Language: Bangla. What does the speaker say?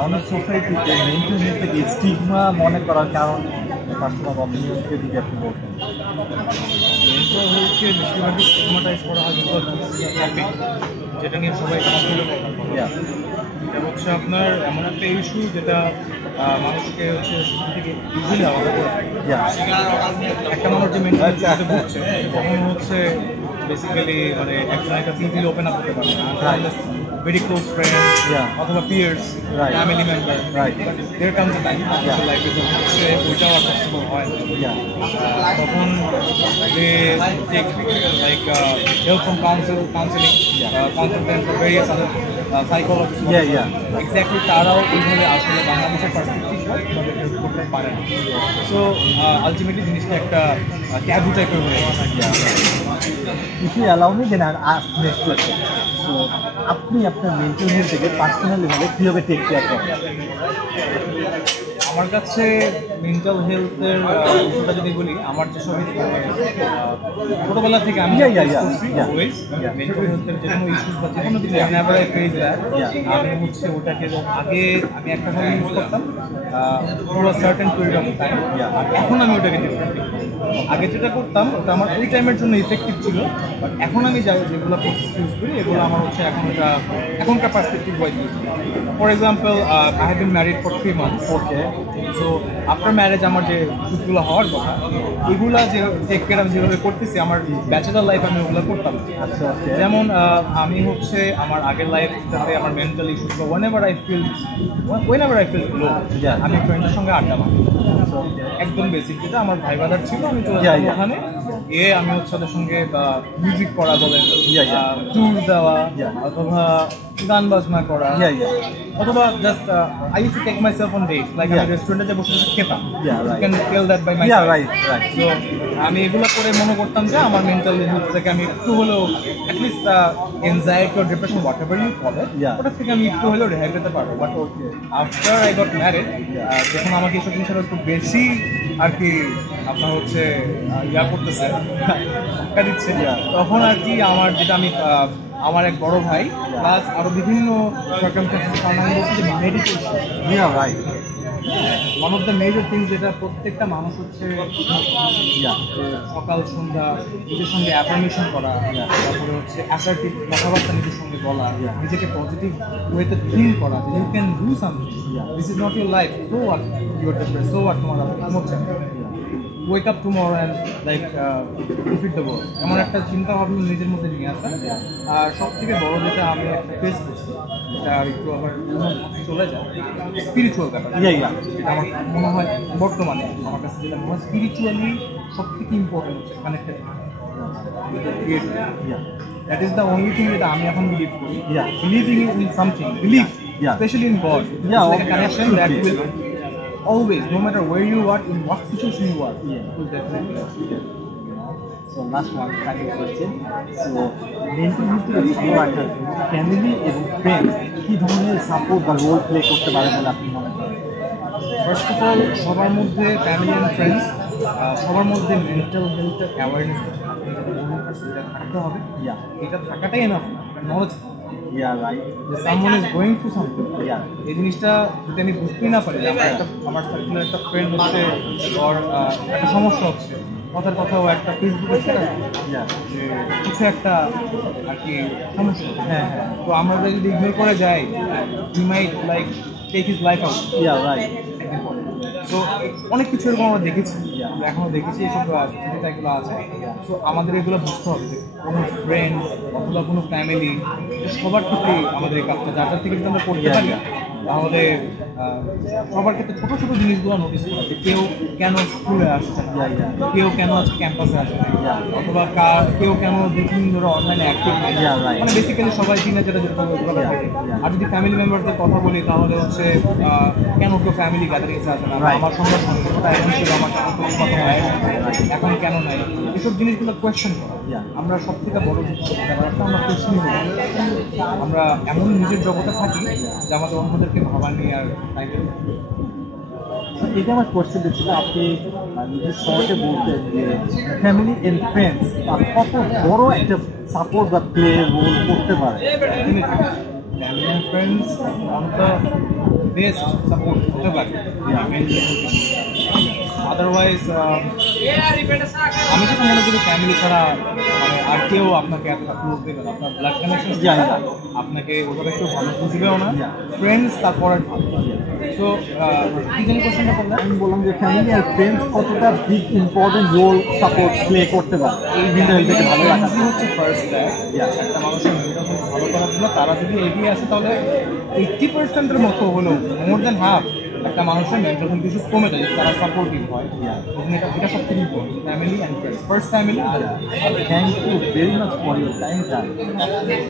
আমাদের সোসাইটিতে মেন্টাল হেলথকে স্টিগমা মনে করার কারণ পার্সোনাল অপিনিয়নকে দিকে আপনি বলতেন। মেন্টাল হেলথকে বেশিরভাগই স্টিগমাটাইজ করা হয় বিকজ টপিক যেটা নিয়ে সবাই সবগুলো কথা বলে। এটা হচ্ছে আপনার এমন একটা ইস্যু যেটা মানুষকে হচ্ছে সমাজ থেকে ইজিলি আলাদা করে থাকে। একটা মানুষ যে মেন্টাল হেলথে ভুগছে তখন হচ্ছে বেসিক্যালি মানে একজনের কাছে ইজিলি ওপেন আপ করতে পারে না। Very close friends, অথবা peers, family member. There comes a time like হচ্ছে ওইটাও আর পসিবল হয় না। তখন they take like help from counseling, consultants or various other psychologists. Exactly তারাও ওইভাবে আসলে বাংলাদেশের পার্সপেক্টিভ তাদের হেল্প করতে পারে না। সো আলটিমেটলি জিনিসটা একটা ট্যাবু টাইপের হয়ে গেছে। If you allow me, then I'll ask next question. So, আপনি আপনার মেন্টাল হেলথ থেকে পার্সোনাল লেভেলে কীভাবে টেক কেয়ার করেন? আমার কাছে মেন্টাল হেলথের ইস্যুটা যদি বলি, আমার যেসব ছোটোবেলা থেকে আমি মেন্টাল হেলথের যে কোনো ইস্যুস বা যে কোনো কিছু whenever I face that, আমি হচ্ছে ওটাকে আগে আমি একটা ভাবে ইউজ করতাম for a certain period of time, আর এখন আমি ওটাকে ডিফারেন্ট। আগে যেটা করতাম ওটা আমার ওই টাইমের জন্য ইফেক্টিভ ছিল, বাট এখন আমি যেগুলো প্রসেস ইউজ করি এগুলো আমার হচ্ছে এখন এটা এখনকার পার্সপেক্টিভ ওয়াইজ ইউজ করি। For example, I have been married for 3 months. So after marriage আমার যে ইস্যুসগুলো হওয়ার কথা এগুলা যে টেক কেয়ার আমি যেভাবে করতেছি আমার ব্যাচেলার লাইফ আমি ওগুলো করতাম। যেমন আমি হচ্ছে আমার আগের লাইফটাতে আমার মেন্টাল ইস্যুস বা whenever I feel লো, আমি ফ্রেন্ডের সঙ্গে আড্ডা মারি। একদম বেসিক যেটা আমার ভাই ব্রাদার ছিল, আমি চলে যাই ওখানে আমি হচ্ছে ওদের সঙ্গে মিউজিক করা বলেন, ট্যুর দেওয়া অথবা গান বাজনা করা, অথবা just I used to take myself on dates, like আমি রেস্টুরেন্টে বসে বসে খেতাম। You can tell that by my so আমি এগুলো করে মনে করতাম যে আমার মেন্টাল হেলথ থেকে আমি একটু হলেও at least anxiety or depression whatever you call it, ওটা থেকে আমি একটু হলেও রেহাই পেতে পারবো। But after I got married, যখন আমাকে এসব জিনিসের একটু বেশি আর কি আপনার হচ্ছে ইয়া করতেছে ধাক্কা দিচ্ছে, তখন আর কি আমার যেটা আমি আমার এক বড় ভাই প্লাস আরো বিভিন্ন সার্কামস্ট্যান্সেস কারণে আমি বলছি যে meditation one of the major things যেটা প্রত্যেকটা মানুষ হচ্ছে সকাল সন্ধ্যা নিজের সঙ্গে অ্যাফার্মেশন করা, তারপরে হচ্ছে অ্যাসার্টিভ কথাবার্তা নিজের সঙ্গে বলা, নিজেকে পজিটিভ ওয়েতে থিঙ্ক করা যে you can do something, this is not your life, so what you're different, so what তোমার হচ্ছে wake up tomorrow and like defeat the world, এমন একটা চিন্তা ভাবনা নিজের মধ্যে নিয়ে আসা। আর সব থেকে বড় যেটা আমি একটা ফেস করছি, এটা একটু আবার চলে যায় স্পিরিচুয়াল ব্যাপার, যেটা আমার মনে হয় বর্তমানে আমার কাছে যেটা মনে হয় স্পিরিচুয়ালি সব থেকে ইম্পর্টেন্ট হচ্ছে connected. That is the only thing যেটা আমি এখন বিলিভ করি, believing in something, believe specially in god, connection that will always, no matter where you are, in what situation you are, will definitely help you. So last one, final question. So mental health একটা ফ্যামিলি এবং ফ্রেন্ডস কি ধরনের সাপোর্ট বা রোল প্লে করতে পারে বলে আপনি মনে করেন? ফার্স্ট অফ অল সবার মধ্যে ফ্যামিলি অ্যান্ড ফ্রেন্ডস সবার মধ্যে মেন্টাল হেলথের অ্যাওয়ারনেস থাকতে হবে। এটা থাকাটাই enough, knowledge. someone is going through something, এই জিনিসটা যদি আমি বুঝতেই না পারি, আমার সার্কেলের একটা ফ্রেন্ড হচ্ছে ওর একটা সমস্যা হচ্ছে, কথার কথাও একটা ফেসবুকে শেয়ার যে কিছু একটা আর কি সমস্যা, তো আমরা যদি ইগনোর করে যাই, he might like take his life out. তো অনেক কিছু এরকম আমরা দেখেছি, আমরা এখনো দেখেছি এইসব চিন্তাগুলো আছে। তো আমাদের এগুলো বুঝতে হবে যে কোনো ফ্রেন্ড অথবা কোনো ফ্যামিলি সবার ক্ষেত্রেই আমাদের এই কাজটা, যার থেকে যদি আমরা করতে পারি তাহলে সবার ক্ষেত্রে ছোটো ছোটো জিনিসগুলো নোটিস করা, যে কেউ কেন স্কুলে আসছে না, কেউ কেন আজকে ক্যাম্পাসে আসছে না, অথবা কেউ কেন 2-3 দিন ধরে অনলাইনে অ্যাক্টিভ নেই, মানে বেসিক্যালি সবাই চিনে যেটা যেটা থাকে। আর যদি ফ্যামিলি মেম্বারদের কথা বলি তাহলে হচ্ছে কেন কেউ ফ্যামিলি গ্যাদারিংসে আসে না, আমার সঙ্গে সম্পর্কটা এখন ছিল, আমার সাথে কোনো কথা হয় এখন কেন নাই, এসব জিনিসগুলো কোয়েশ্চেন করা। আমরা সব থেকে বড় ব্যাপারটা আমরা কোয়েশ্চেন করি, আমরা এমন নিজের জগতে থাকি যে আমাদের অন্যদেরকে ভাবা নিয়ে আর টাইম। এটা আমার কোয়েশ্চেন ছিল, আপনি নিজের শর্টে বলতেন যে ফ্যামিলি অ্যান্ড ফ্রেন্ডস কত বড় একটা সাপোর্ট বা প্লে রোল করতে পারে? Family and friends on the best support হতে পারে আদারওয়াইজ আমি যেটা মনে করি ফ্যামিলি ছাড়া মানে আর কেউ আপনাকে এতটা ক্লোজ দেবে না, আপনার ব্লাড কানেকশন জানি না, আপনাকে ওভাবে কেউ ভালো বুঝবেও না, ফ্রেন্ডস তারপরে সো কি জানি কোশ্চেনটা করলেন? আমি বললাম যে ফ্যামিলি আর ফ্রেন্ডস কতটা big important role support play করতে পারে এই মেন্টাল হেলথকে ভালো রাখা। ফ্যামিলি হচ্ছে ফার্স্ট স্টেপ। একটা মানুষের মেন্টাল হেলথ ভালো করার জন্য তারা যদি এগিয়ে আসে তাহলে 80%-এর মতো হলেও মোর দেন হাফ একটা মানুষের মেন্টাল হেলথ ইস্যুস কমে যায় যদি তারা সাপোর্টিভ হয়। এবং এটা সব থেকে important, family and friends, first family. Thank you very much for your time.